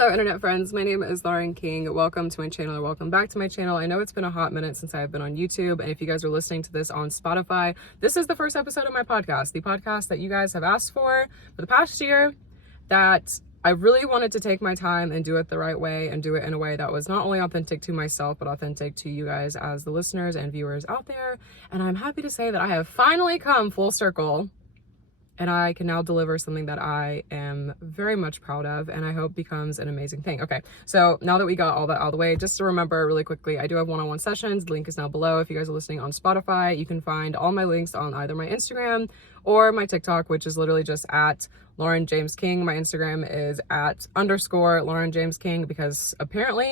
Hello internet friends, my name is Lauren King. Welcome to my channel or welcome back to my channel. I know it's been a hot minute since I've been on YouTube, and if you guys are listening to this on Spotify, this is the first episode of my podcast, the podcast that you guys have asked for the past year, that I really wanted to take my time and do it the right way and do it in a way that was not only authentic to myself, but authentic to you guys as the listeners and viewers out there. And I'm happy to say that I have finally come full circle, and I can now deliver something that I am very much proud of and I hope becomes an amazing thing. Okay, so now that we got all that out of the way, just to remember really quickly, I do have one-on-one sessions. The link is now below. If you guys are listening on Spotify, you can find all my links on either my Instagram or my TikTok, which is literally just at laurenjamesking. My Instagram is at _laurenjamesking because apparently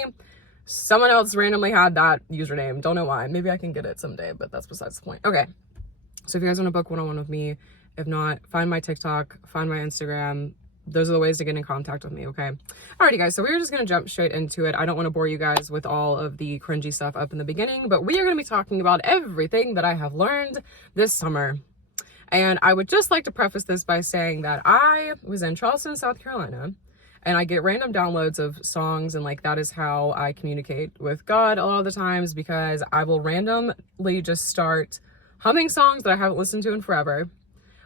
someone else randomly had that username. Don't know why. Maybe I can get it someday, but that's besides the point. Okay, so if you guys want to book one-on-one with me, if not, find my TikTok, find my Instagram. Those are the ways to get in contact with me, okay? Alrighty, guys, so we're just gonna jump straight into it. I don't wanna bore you guys with all of the cringy stuff up in the beginning, but we are gonna be talking about everything that I have learned this summer. And I would just like to preface this by saying that I was in Charleston, South Carolina, and I get random downloads of songs, and like that is how I communicate with God a lot of the times, because I will randomly just start humming songs that I haven't listened to in forever.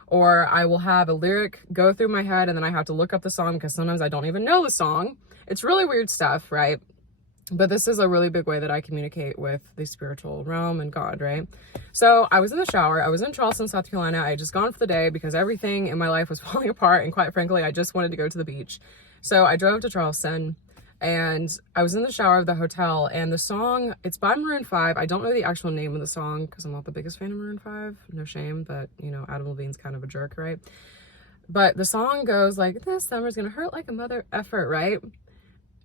Or I will have a lyric go through my head and then I have to look up the song because sometimes I don't even know the song. It's really weird stuff, right? But this is a really big way that I communicate with the spiritual realm and God, right? So I was in the shower. I was in Charleston, South Carolina. I had just gone for the day because everything in my life was falling apart. And quite frankly, I just wanted to go to the beach. So I drove to Charleston and I was in the shower of the hotel, and the song, it's by Maroon 5. I don't know the actual name of the song because I'm not the biggest fan of Maroon 5. No shame, but you know, Adam Levine's kind of a jerk, right? But the song goes like, this summer's gonna hurt like a mother effort, right?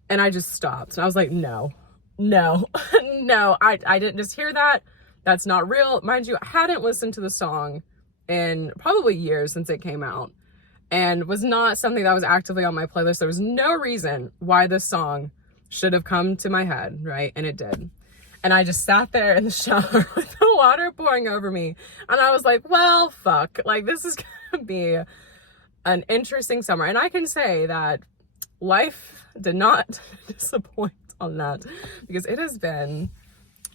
And I just stopped. And I was like, no, no, no, I didn't just hear that. That's not real. Mind you, I hadn't listened to the song in probably years since it came out, and was not something that was actively on my playlist. There was no reason why this song should have come to my head, right? And it did. And I just sat there in the shower with the water pouring over me. And I was like, well, fuck. Like, this is gonna be an interesting summer. And I can say that life did not disappoint on that, because it has been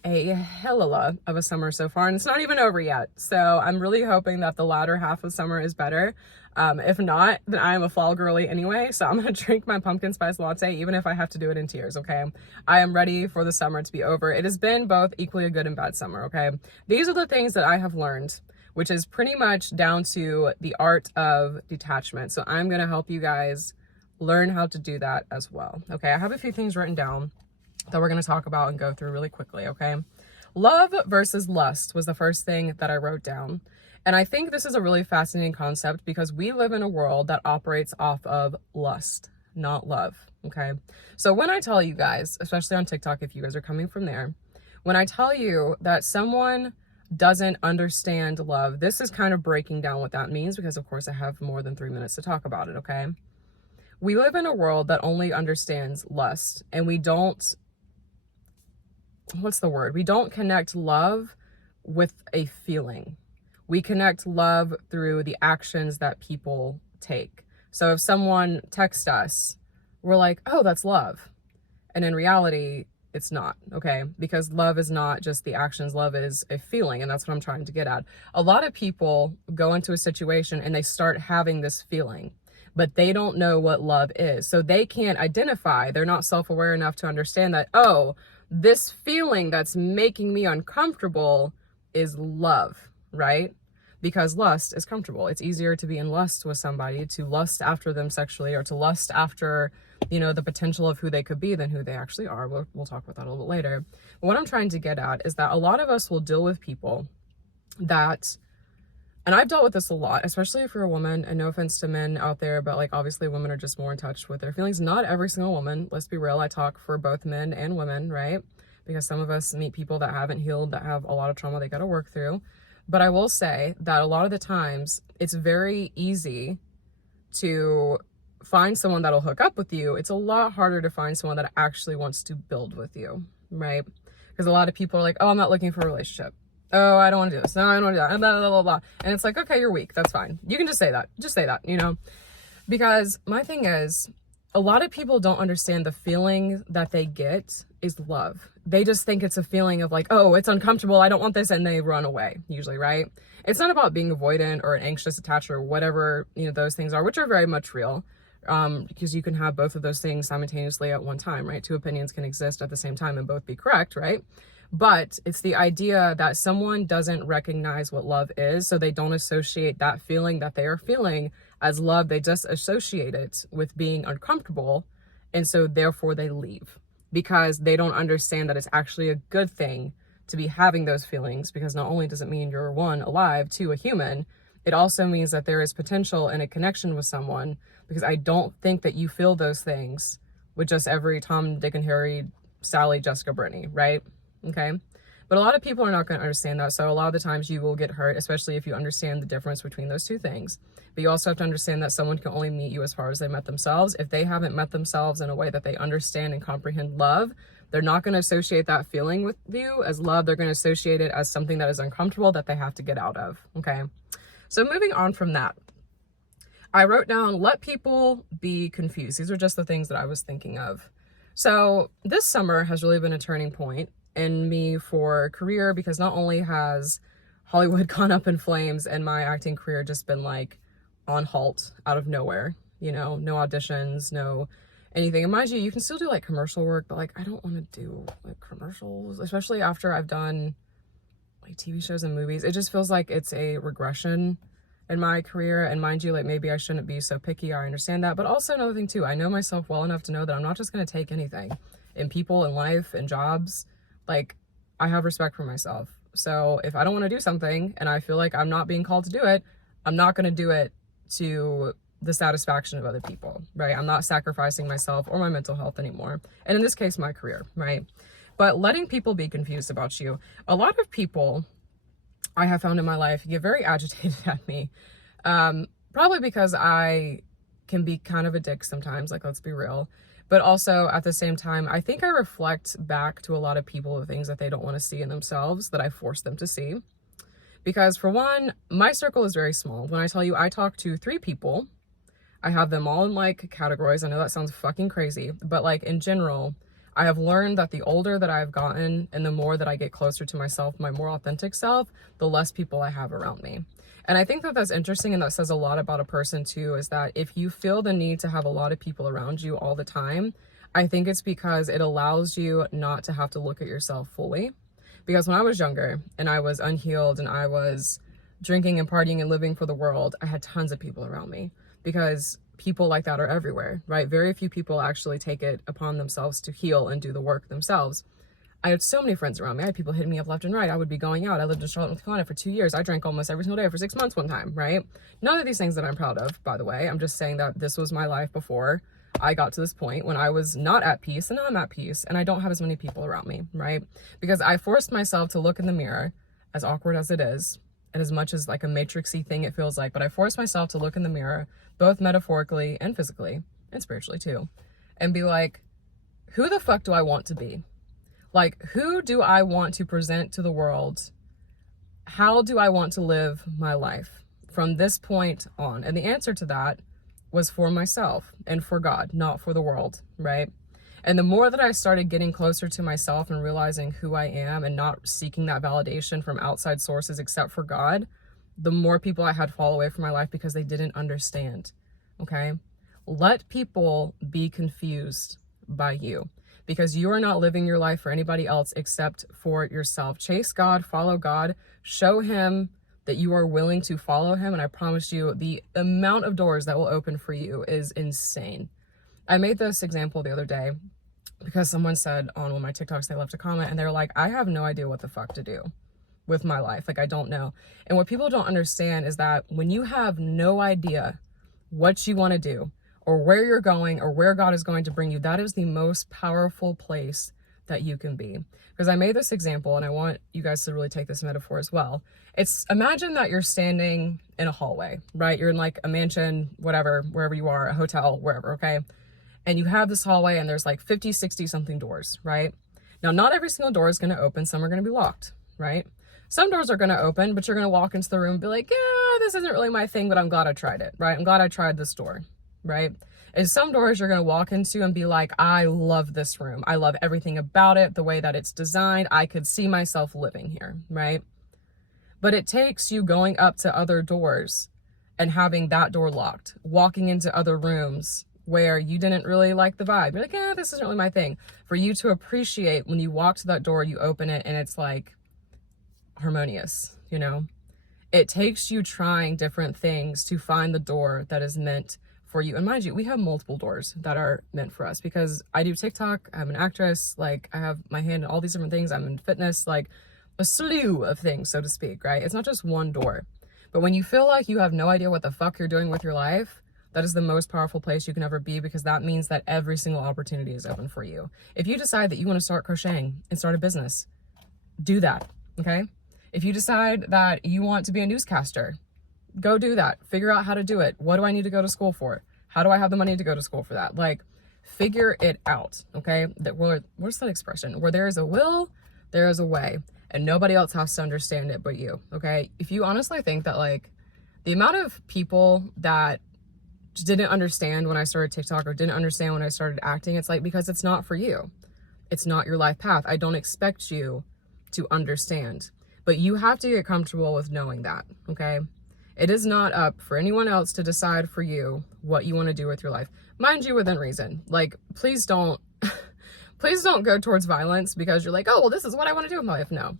a hella of a summer so far, and it's not even over yet. So I'm really hoping that the latter half of summer is better. If not, then I am a fall girly anyway, so I'm gonna drink my pumpkin spice latte even if I have to do it in tears, okay? I am ready for the summer to be over. It has been both equally a good and bad summer, okay? These are the things that I have learned, which is pretty much down to the art of detachment. So I'm gonna help you guys learn how to do that as well, okay? I have a few things written down that we're going to talk about and go through really quickly, okay? Love versus lust was the first thing that I wrote down. And I think this is a really fascinating concept because we live in a world that operates off of lust, not love, okay? So when I tell you guys, especially on TikTok, if you guys are coming from there, when I tell you that someone doesn't understand love, this is kind of breaking down what that means, because of course I have more than 3 minutes to talk about it, okay? We live in a world that only understands lust, and we don't, what's the word? We don't connect love with a feeling. We connect love through the actions that people take. So if someone texts us, we're like, oh, that's love. And in reality, it's not, okay? Because love is not just the actions, love is a feeling, and that's what I'm trying to get at. A lot of people go into a situation and they start having this feeling, but they don't know what love is. So they can't identify, they're not self-aware enough to understand that, oh, this feeling that's making me uncomfortable is love, right? Because lust is comfortable. It's easier to be in lust with somebody, to lust after them sexually, or to lust after, you know, the potential of who they could be than who they actually are. We'll talk about that a little bit later. But what I'm trying to get at is that a lot of us will deal with people that, and I've dealt with this a lot, especially if you're a woman, and no offense to men out there, but like obviously women are just more in touch with their feelings. Not every single woman, let's be real. I talk for both men and women, right? Because some of us meet people that haven't healed, that have a lot of trauma they got to work through. But I will say that a lot of the times it's very easy to find someone that'll hook up with you. It's a lot harder to find someone that actually wants to build with you, right? Because a lot of people are like, oh, I'm not looking for a relationship. Oh, I don't want to do this. No, I don't want to do that. Blah, blah, blah, blah. And it's like, okay, you're weak. That's fine. You can just say that. Just say that, you know? Because my thing is, a lot of people don't understand the feeling that they get is love. They just think it's a feeling of like, oh, it's uncomfortable, I don't want this, and they run away, usually, right? It's not about being avoidant or an anxious attacher or whatever, those things are, which are very much real, because you can have both of those things simultaneously at one time, right? Two opinions can exist at the same time and both be correct, right? But it's the idea that someone doesn't recognize what love is, so they don't associate that feeling that they are feeling as love. They just associate it with being uncomfortable, and so therefore they leave because they don't understand that it's actually a good thing to be having those feelings, because not only does it mean you're, one, alive, two, a human, it also means that there is potential in a connection with someone, because I don't think that you feel those things with just every Tom, Dick, and Harry, Sally, Jessica, Brittany, right? Okay. But a lot of people are not going to understand that. So a lot of the times you will get hurt, especially if you understand the difference between those two things. But you also have to understand that someone can only meet you as far as they met themselves. If they haven't met themselves in a way that they understand and comprehend love, they're not going to associate that feeling with you as love. They're going to associate it as something that is uncomfortable that they have to get out of. Okay. So moving on from that, I wrote down, let people be confused. These are just the things that I was thinking of. So this summer has really been a turning point in me for career, because not only has Hollywood gone up in flames and my acting career just been like on halt out of nowhere, no auditions, no anything. And mind you, you can still do like commercial work, but like I don't want to do like commercials, especially after I've done like TV shows and movies. It just feels like it's a regression in my career. And mind you, like maybe I shouldn't be so picky, I understand that, but also another thing too, I know myself well enough to know that I'm not just going to take anything in people, in life, in jobs. Like, I have respect for myself. So if I don't want to do something and I feel like I'm not being called to do it, I'm not going to do it to the satisfaction of other people, right? I'm not sacrificing myself or my mental health anymore. And in this case, my career, right? But letting people be confused about you. A lot of people I have found in my life get very agitated at me. Probably because I can be kind of a dick sometimes, like, let's be real. But also at the same time, I think I reflect back to a lot of people the things that they don't want to see in themselves that I force them to see. Because for one, my circle is very small. When I tell you I talk to 3 people, I have them all in like categories. I know that sounds fucking crazy, but like in general, I have learned that the older that I've gotten and the more that I get closer to myself, my more authentic self, the less people I have around me. And I think that that's interesting, and that says a lot about a person too, is that if you feel the need to have a lot of people around you all the time, I think it's because it allows you not to have to look at yourself fully. Because when I was younger and I was unhealed and I was drinking and partying and living for the world, I had tons of people around me, because people like that are everywhere, right? Very few people actually take it upon themselves to heal and do the work themselves. I had so many friends around me. I had people hitting me up left and right. I would be going out. I lived in Charlotte, North Carolina for 2 years. I drank almost every single day for 6 months one time, right? None of these things that I'm proud of, by the way. I'm just saying that this was my life before I got to this point when I was not at peace, and now I'm at peace and I don't have as many people around me, right? Because I forced myself to look in the mirror, as awkward as it is, and as much as like a matrixy thing it feels like, but I forced myself to look in the mirror, both metaphorically and physically and spiritually too, and be like, who the fuck do I want to be? Like, who do I want to present to the world? How do I want to live my life from this point on? And the answer to that was for myself and for God, not for the world, right? And the more that I started getting closer to myself and realizing who I am and not seeking that validation from outside sources except for God, the more people I had fall away from my life because they didn't understand, okay? Let people be confused by you, because you are not living your life for anybody else except for yourself. Chase God, follow God, show him that you are willing to follow him. And I promise you, the amount of doors that will open for you is insane. I made this example the other day because someone said on one of my TikToks, they left a comment and they were like, I have no idea what the fuck to do with my life. Like, I don't know. And what people don't understand is that when you have no idea what you want to do or where you're going or where God is going to bring you, that is the most powerful place that you can be. Because I made this example and I want you guys to really take this metaphor as well. It's, imagine that you're standing in a hallway, right? You're in like a mansion, whatever, wherever you are, a hotel, wherever, okay? And you have this hallway and there's like 50, 60 something doors, right? Now, not every single door is going to open. Some are going to be locked, right? Some doors are going to open, but you're going to walk into the room and be like, yeah, this isn't really my thing, but I'm glad I tried it, right? I'm glad I tried this door, right? And some doors you're going to walk into and be like, I love this room. I love everything about it, the way that it's designed. I could see myself living here, right? But it takes you going up to other doors and having that door locked, walking into other rooms where you didn't really like the vibe. You're like, yeah, this isn't really my thing. For you to appreciate when you walk to that door, you open it and it's like harmonious, you know? It takes you trying different things to find the door that is meant for you. And mind you, we have multiple doors that are meant for us because I do TikTok, I'm an actress, like I have my hand in all these different things. I'm in fitness, like a slew of things, so to speak, right? It's not just one door. But when you feel like you have no idea what the fuck you're doing with your life, that is the most powerful place you can ever be, because that means that every single opportunity is open for you. If you decide that you want to start crocheting and start a business, do that, okay? If you decide that you want to be a newscaster, go do that. Figure out how to do it. What do I need to go to school for? How do I have the money to go to school for that? Like, figure it out, okay? What's that expression? Where there is a will, there is a way, and nobody else has to understand it but you, okay? If you honestly think that, like, the amount of people that just didn't understand when I started TikTok or didn't understand when I started acting, it's like, because it's not for you. It's not your life path. I don't expect you to understand. But you have to get comfortable with knowing that, okay? It is not up for anyone else to decide for you what you want to do with your life. Mind you, within reason. Like, please don't go towards violence because you're like, oh, well, this is what I want to do with my life. No,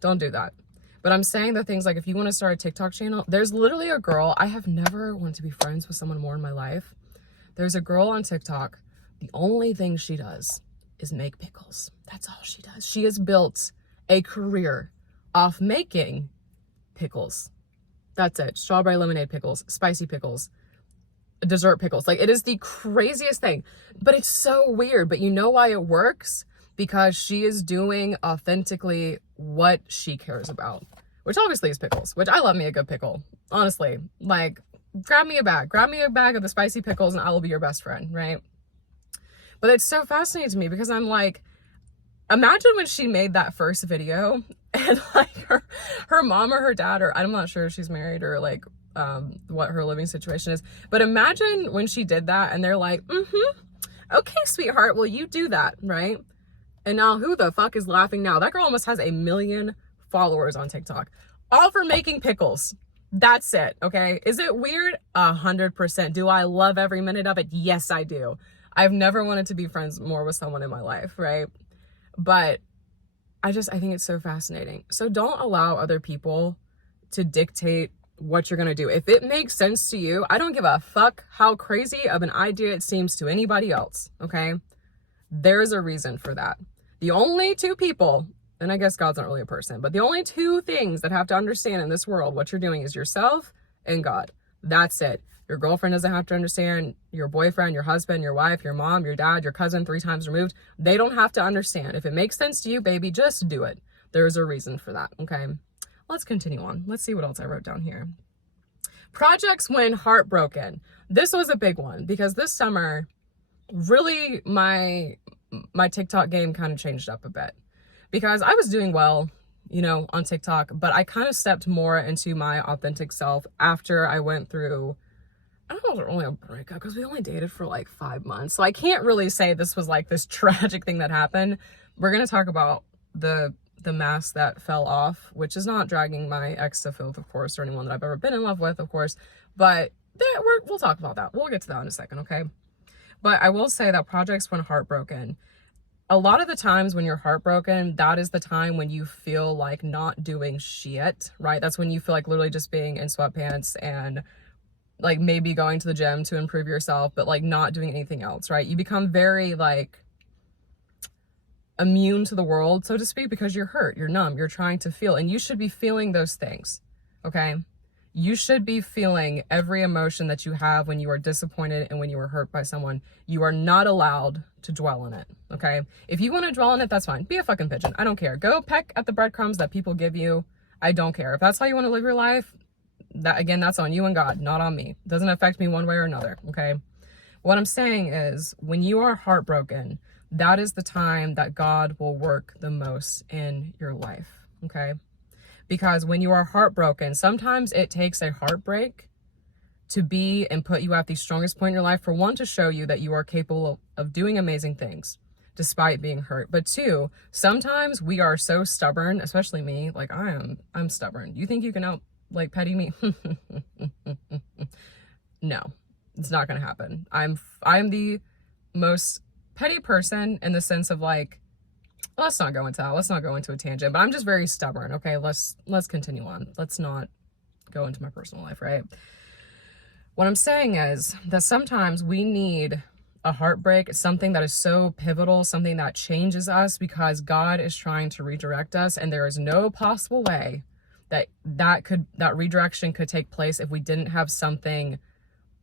don't do that. But I'm saying the things like, if you want to start a TikTok channel, there's literally a girl, I have never wanted to be friends with someone more in my life. There's a girl on TikTok. The only thing she does is make pickles. That's all she does. She has built a career off making pickles. That's it. Strawberry lemonade pickles, spicy pickles, dessert pickles. Like, it is the craziest thing, but it's so weird. But you know why it works? Because she is doing authentically what she cares about, which obviously is pickles, which I love me a good pickle. Honestly, like, grab me a bag of the spicy pickles and I will be your best friend, right? But it's so fascinating to me because I'm like, imagine when she made that first video and like her mom or her dad, or I'm not sure if she's married or like what her living situation is, but imagine when she did that and they're like, okay, sweetheart, well, you do that, right? And now who the fuck is laughing now? That girl almost has 1 million followers on TikTok, all for making pickles. That's it, okay? Is it weird? 100%. Do I love every minute of it? Yes, I do. I've never wanted to be friends more with someone in my life, right? But I think it's so fascinating. So don't allow other people to dictate what you're gonna do. If it makes sense to you, I don't give a fuck how crazy of an idea it seems to anybody else, okay? There's a reason for that. The only two people, and I guess God's not really a person, but the only two things that have to understand in this world what you're doing is yourself and God. That's it. Your girlfriend doesn't have to understand, your boyfriend, your husband, your wife, your mom, your dad, your cousin 3 times removed. They don't have to understand. If it makes sense to you, baby, just do it. There's a reason for that, okay? Let's continue on. Let's see what else I wrote down here. Projects when heartbroken. This was a big one because this summer, really my TikTok game kind of changed up a bit because I was doing well, you know, on TikTok, but I kind of stepped more into my authentic self after I went through, I don't know if it was really a breakup because we only dated for like 5 months. So I can't really say this was like this tragic thing that happened. We're going to talk about the mask that fell off, which is not dragging my ex to filth, of course, or anyone that I've ever been in love with, of course, but we'll talk about that. We'll get to that in a second, okay? But I will say that projects when heartbroken, a lot of the times when you're heartbroken, that is the time when you feel like not doing shit, right? That's when you feel like literally just being in sweatpants and like maybe going to the gym to improve yourself, but like not doing anything else, right? You become very like immune to the world, so to speak, because you're hurt, you're numb, you're trying to feel, and you should be feeling those things, okay? You should be feeling every emotion that you have when you are disappointed and when you are hurt by someone. You are not allowed to dwell in it, okay? If you want to dwell in it, that's fine. Be a fucking pigeon. I don't care. Go peck at the breadcrumbs that people give you. I don't care. If that's how you want to live your life, that again, that's on you and God, not on me. It doesn't affect me one way or another, okay? What I'm saying is when you are heartbroken, that is the time that God will work the most in your life, okay? Because when you are heartbroken, sometimes it takes a heartbreak to be and put you at the strongest point in your life. For one, to show you that you are capable of doing amazing things despite being hurt. But two, sometimes we are so stubborn, especially me, like I'm stubborn. You think you can like petty me? No, it's not gonna happen. I'm the most petty person in the sense of like, let's not go into that. Let's not go into a tangent, but I'm just very stubborn. Okay, let's continue on. Let's not go into my personal life, right? What I'm saying is that sometimes we need a heartbreak, something that is so pivotal, something that changes us because God is trying to redirect us, and there is no possible way that redirection could take place if we didn't have something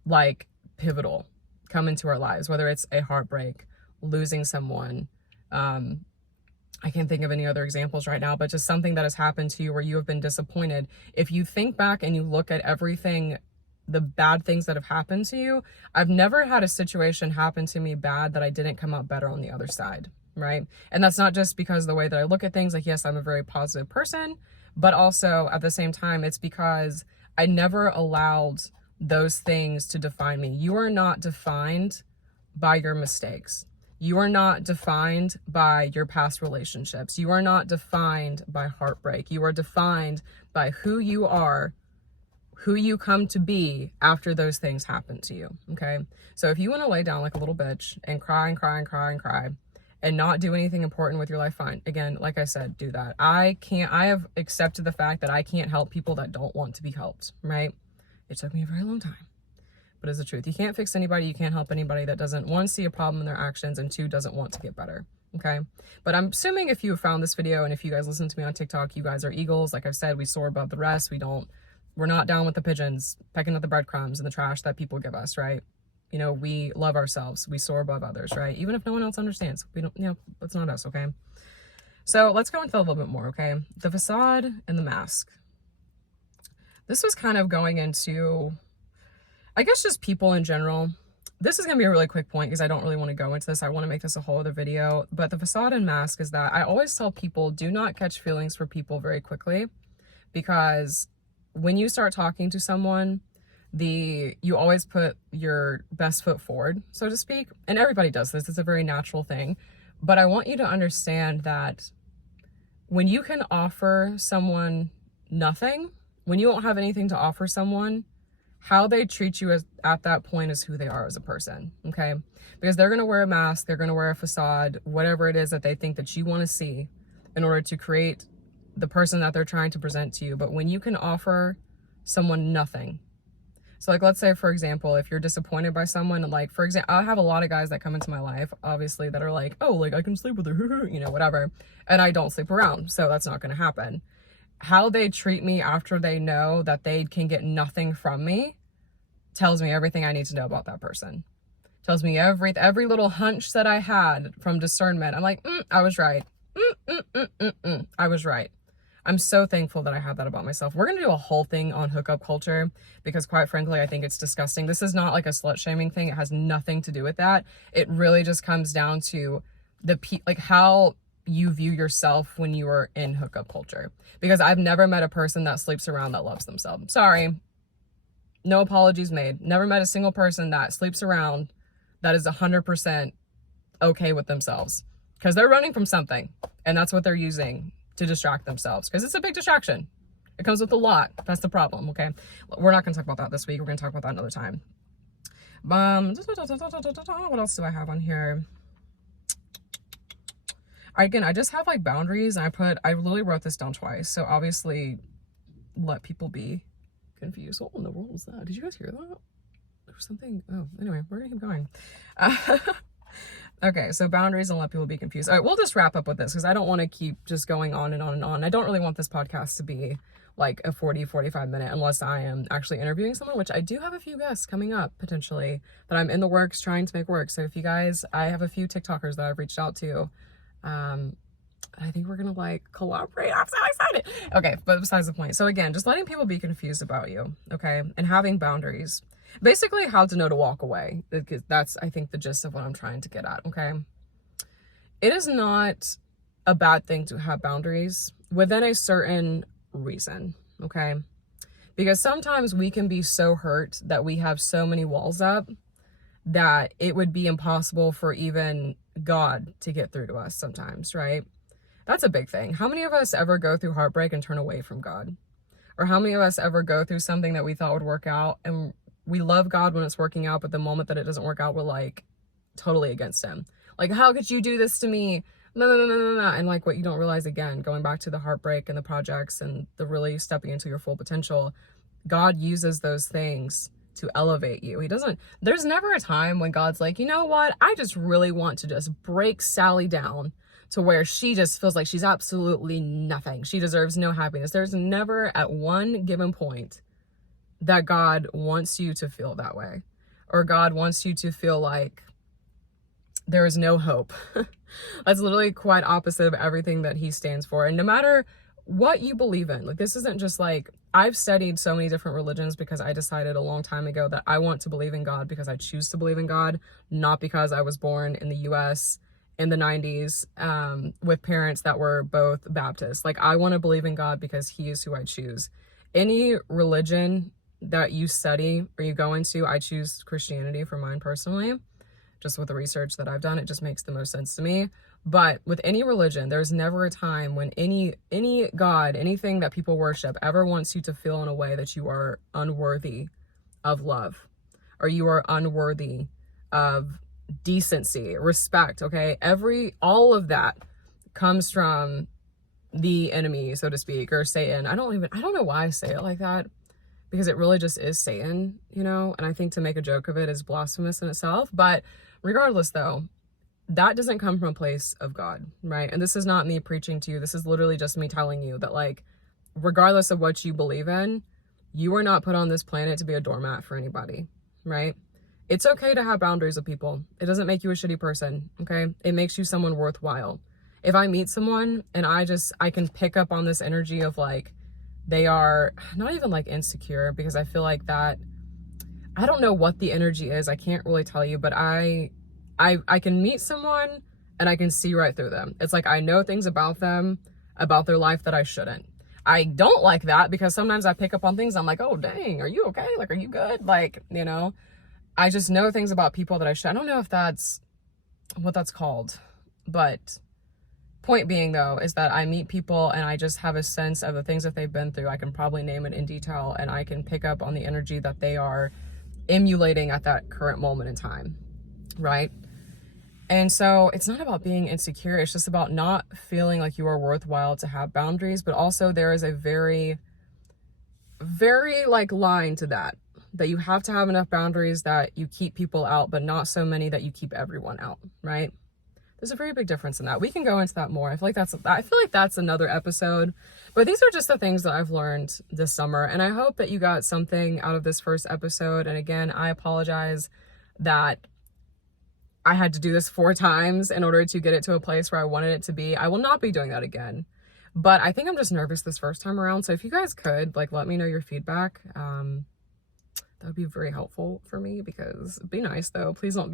like pivotal come into our lives, whether it's a heartbreak, losing someone. I can't think of any other examples right now, but just something that has happened to you where you have been disappointed. If you think back and you look at everything, the bad things that have happened to you, I've never had a situation happen to me bad that I didn't come out better on the other side, right? And that's not just because of the way that I look at things. Like, yes, I'm a very positive person, but also at the same time, it's because I never allowed those things to define me. You are not defined by your mistakes. You are not defined by your past relationships. You are not defined by heartbreak. You are defined by who you are, who you come to be after those things happen to you, okay? So if you want to lay down like a little bitch and cry and cry and cry and cry and not do anything important with your life, fine. Again, like I said, do that. I have accepted the fact that I can't help people that don't want to be helped, right? It took me a very long time, but it's the truth. You can't fix anybody. You can't help anybody that doesn't, one, see a problem in their actions, and two, doesn't want to get better, okay? But I'm assuming if you have found this video and if you guys listen to me on TikTok, you guys are eagles. Like I've said, we soar above the rest. We're not down with the pigeons pecking at the breadcrumbs and the trash that people give us, right? You know, we love ourselves. We soar above others, right? Even if no one else understands. We don't, you know, that's not us, okay? So let's go into that a little bit more, okay? The facade and the mask. This was kind of going into, I guess, just people in general. This is going to be a really quick point because I don't really want to go into this. I want to make this a whole other video. But the facade and mask is that I always tell people, do not catch feelings for people very quickly, because when you start talking to someone, you always put your best foot forward, so to speak. And everybody does this. It's a very natural thing. But I want you to understand that when you can offer someone nothing, when you don't have anything to offer someone, how they treat you at that point is who they are as a person, okay? Because they're going to wear a mask, they're going to wear a facade, whatever it is that they think that you want to see in order to create the person that they're trying to present to you. But when you can offer someone nothing, so like, let's say, for example, if you're disappointed by someone, and like, for example, I have a lot of guys that come into my life, obviously, that are like, oh, like I can sleep with her, you know, whatever. And I don't sleep around, so that's not going to happen. How they treat me after they know that they can get nothing from me tells me everything I need to know about that person. Tells me every little hunch that I had from discernment. I'm like, I was right. I was right. I'm so thankful that I have that about myself. We're going to do a whole thing on hookup culture because, quite frankly, I think it's disgusting. This is not like a slut shaming thing. It has nothing to do with that. It really just comes down to like how you view yourself when you are in hookup culture. Because I've never met a person that sleeps around that loves themselves. Sorry. No apologies made. Never met a single person that sleeps around that is 100% okay with themselves. Because they're running from something. And that's what they're using to distract themselves, because it's a big distraction. It comes with a lot. That's the problem, okay? We're not going to talk about that this week. We're going to talk about that another time. What else do I have on here? Again, I just have like boundaries, and I literally wrote this down twice. So obviously, let people be confused. What in the world was that? Did you guys hear that? There was something. Oh, anyway, we're going to keep going. Okay, so boundaries and let people be confused. All right, we'll just wrap up with this because I don't want to keep just going on and on and on. I don't really want this podcast to be like a 45 minute unless I am actually interviewing someone, which I do have a few guests coming up potentially that I'm in the works trying to make work. So if you guys, I have a few TikTokers that I've reached out to. I think we're going to like collaborate. I'm so excited. Okay, but besides the point. So again, just letting people be confused about you, okay? And having boundaries. Basically, how to know to walk away. That's, I think, the gist of what I'm trying to get at, okay? It is not a bad thing to have boundaries within a certain reason, okay? Because sometimes we can be so hurt that we have so many walls up that it would be impossible for even God to get through to us sometimes, right? That's a big thing. How many of us ever go through heartbreak and turn away from God? Or how many of us ever go through something that we thought would work out, and we love God when it's working out, but the moment that it doesn't work out, we're like totally against him. Like, how could you do this to me? No, no, no, no, no, no. And like, what you don't realize, again, going back to the heartbreak and the projects and the really stepping into your full potential, God uses those things to elevate you. There's never a time when God's like, you know what? I just really want to just break Sally down to where she just feels like she's absolutely nothing. She deserves no happiness. There's never at one given point that God wants you to feel that way, or God wants you to feel like there is no hope. That's literally quite opposite of everything that he stands for. And no matter what you believe in, like, this isn't just like, I've studied so many different religions because I decided a long time ago that I want to believe in God because I choose to believe in God, not because I was born in the US in the 90s with parents that were both Baptist. Like, I want to believe in God because he is who I choose. Any religion that you study or you go into, I choose Christianity for mine personally. Just with the research that I've done, it just makes the most sense to me. But with any religion, there's never a time when any God, anything that people worship ever wants you to feel in a way that you are unworthy of love, or you are unworthy of decency, respect, okay? All of that comes from the enemy, so to speak, or Satan. I don't know why I say it like that, because it really just is Satan, you know? And I think to make a joke of it is blasphemous in itself. But regardless though, that doesn't come from a place of God, right? And this is not me preaching to you. This is literally just me telling you that, like, regardless of what you believe in, you are not put on this planet to be a doormat for anybody, right? It's okay to have boundaries with people. It doesn't make you a shitty person, okay? It makes you someone worthwhile. If I meet someone and I can pick up on this energy of like, they are not even like insecure, because I feel like that, I don't know what the energy is. I can't really tell you, but I can meet someone and I can see right through them. It's like I know things about them, about their life, that I shouldn't. I don't like that, because sometimes I pick up on things. I'm like, oh, dang, are you okay? Like, are you good? Like, you know, I just know things about people that I should. I don't know if that's what that's called, but point being though, is that I meet people and I just have a sense of the things that they've been through. I can probably name it in detail, and I can pick up on the energy that they are emulating at that current moment in time, right? And so it's not about being insecure. It's just about not feeling like you are worthwhile to have boundaries. But also there is a very, very like line to that you have to have enough boundaries that you keep people out, but not so many that you keep everyone out, right? There's a very big difference in that. We can go into that more. I feel like that's another episode. But these are just the things that I've learned this summer. And I hope that you got something out of this first episode. And again, I apologize that I had to do this 4 times in order to get it to a place where I wanted it to be. I will not be doing that again. But I think I'm just nervous this first time around. So if you guys could, like, let me know your feedback. That would be very helpful for me, because be nice though. Please don't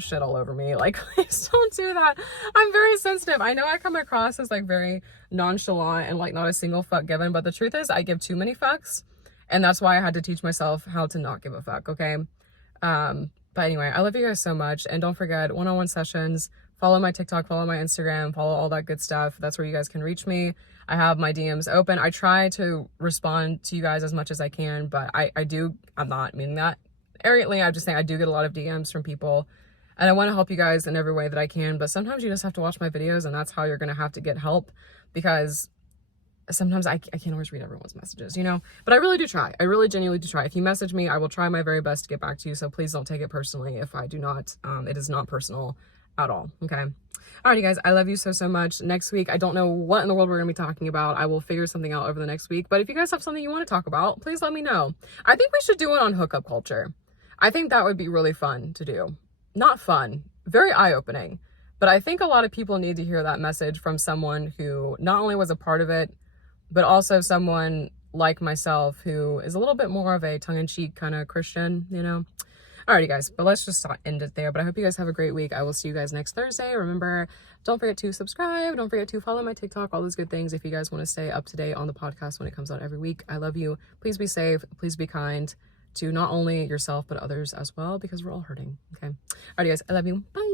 shit all over me. Like, please don't do that. I'm very sensitive. I know I come across as like very nonchalant and like not a single fuck given, but the truth is I give too many fucks. And that's why I had to teach myself how to not give a fuck, okay? But anyway, I love you guys so much. And don't forget, one-on-one sessions, follow my TikTok, follow my Instagram, follow all that good stuff. That's where you guys can reach me. I have my DMs open. I try to respond to you guys as much as I can, but I'm not meaning that arrogantly. I'm just saying I do get a lot of DMs from people, and I want to help you guys in every way that I can. But sometimes you just have to watch my videos, and that's how you're going to have to get help, because sometimes I can't always read everyone's messages, you know, but I really do try. I really genuinely do try. If you message me, I will try my very best to get back to you. So please don't take it personally if I do not. It is not personal at all. Okay. Alrighty guys, I love you so, so much. Next week, I don't know what in the world we're gonna be talking about. I will figure something out over the next week. But if you guys have something you want to talk about, please let me know. I think we should do it on hookup culture. I think that would be really fun to do. Not fun, very eye-opening. But I think a lot of people need to hear that message from someone who not only was a part of it, but also someone like myself who is a little bit more of a tongue-in-cheek kind of Christian, you know? Alrighty, guys, but let's just end it there. But I hope you guys have a great week. I will see you guys next Thursday. Remember, don't forget to subscribe. Don't forget to follow my TikTok, all those good things if you guys want to stay up to date on the podcast when it comes out every week. I love you. Please be safe. Please be kind to not only yourself, but others as well, because we're all hurting. Okay. Alrighty, guys, I love you. Bye.